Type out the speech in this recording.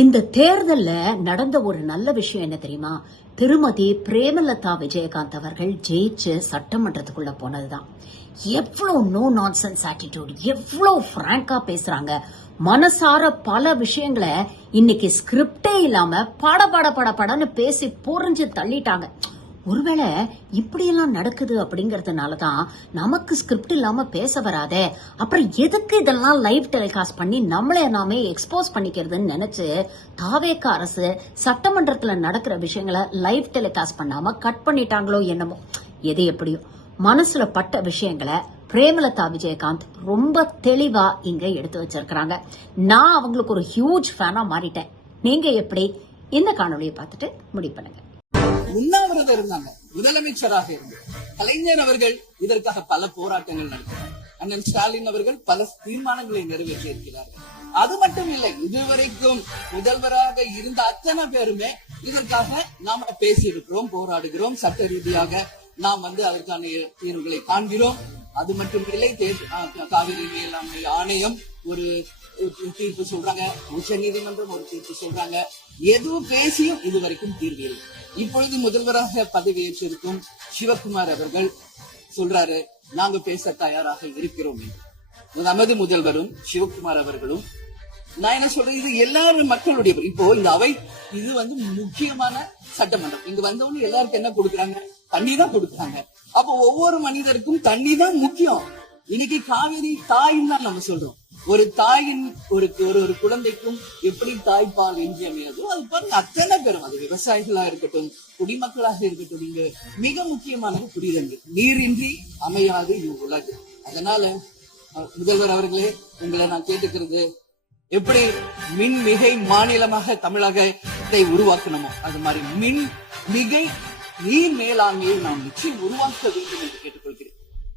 இந்த தேர்தல்ல நடந்த ஒரு நல்ல விஷயம் என்ன தெரியுமா? திருமதி பிரேமலதா விஜயகாந்த் அவர்கள் ஜெயிச்சு சட்டமன்றத்துக்குள்ள போனதுதான். எவ்வளவு நோ நான்சென்ஸ் ஆட்டிடியூட், எவ்வளவு பிராங்கா பேசுறாங்க. மனசார பல விஷயங்களை இன்னைக்கு ஸ்கிரிப்டே இல்லாம படன்னு பேசி புரிஞ்சு தள்ளிட்டாங்க. ஒருவேளை இப்படியெல்லாம் நடக்குது அப்படிங்கறதுனாலதான் நமக்கு ஸ்கிரிப்ட் இல்லாம பேச வராதே, அப்புறம் எதுக்கு இதெல்லாம் லைவ் டெலிகாஸ்ட் பண்ணி நம்மளே நாமே எக்ஸ்போஸ் பண்ணிக்கிறதுன்னு நினைச்சு தாவேக அரசு சட்டமன்றத்துல நடக்கிற விஷயங்களை லைவ் டெலிகாஸ்ட் பண்ணாம கட் பண்ணிட்டாங்களோ என்னமோ. எது எப்படியோ மனசுல பட்ட விஷயங்களை பிரேமலதா விஜயகாந்த் ரொம்ப தெளிவா இங்க எடுத்து வச்சிருக்கிறாங்க. நான் அவங்களுக்கு ஒரு ஹியூஜ் ஃபேனா மாறிட்டேன். நீங்க எப்படி? இந்த காணொலியை பார்த்துட்டு முடிவு பண்ணுங்க. உண்ணாவிரதம் இருந்தாங்க, முதலமைச்சராக இருந்தார் கலைஞர் அவர்கள். இதற்காக பல போராட்டங்கள் நடத்தினார். அண்ணன் ஸ்டாலின் அவர்கள் பல தீர்மானங்களை நிறைவேற்றி இருக்கிறார்கள். அது மட்டும் இல்லை, இதுவரைக்கும் முதல்வராக இருந்த அத்தனை பேருமே இதற்காக நாம பேசியிருக்கிறோம், போராடுகிறோம். சட்ட ரீதியாக நாம் அதற்கான தீர்வுகளை காண்கிறோம். அது மட்டும் இல்லை, காவிரி மேலாண்மை ஆணையம் ஒரு தீர்ப்பு சொல்றாங்க, உச்ச நீதிமன்றம் ஒரு தீர்ப்பு சொல்றாங்க. எதுவும் பேசியும் இதுவரைக்கும் தீர்வு இல்லை. இப்பொழுது முதல்வராக பதவியேற்றிருக்கும் சிவகுமார் அவர்கள் சொல்றாரு, நாங்க பேச தயாராக இருக்கிறோம் என்று. நமது முதல்வரும் சிவகுமார் அவர்களும், நான் என்ன சொல்றேன், இது எல்லாரும் மக்களுடைய, இப்போ இந்த அவை இது முக்கியமான சட்டமன்றம். இங்க வந்தவங்க எல்லாருக்கும் என்ன கொடுக்குறாங்க? தண்ணி தான் கொடுக்குறாங்க. அப்போ ஒவ்வொரு மனிதருக்கும் தண்ணி தான் முக்கியம். இன்னைக்கு காவிரி தாயின்னு தான் நம்ம சொல்றோம். ஒரு தாயின் ஒரு குழந்தைக்கும் எப்படி தாய்ப்பால் இன்றியமையாதோ அது பாருங்க, அத்தனை பேரும், அது விவசாயிகளா இருக்கட்டும், குடிமக்களாக இருக்கட்டும், இங்க மிக முக்கியமானது குடிநீர். நீரின்றி அமையாது இவ்வுலகு. அதனால முதல்வர் அவர்களே, உங்களை நான் கேட்டுக்கிறது, எப்படி மின் மிகை மாநிலமாக தமிழகத்தை உருவாக்கணுமோ அது மாதிரி மின் மிகை நீர் மேலாண்மையை நாம் நிச்சயம் உருவாக்க வேண்டும் என்று கேட்டுக்கொள்கிறேன்.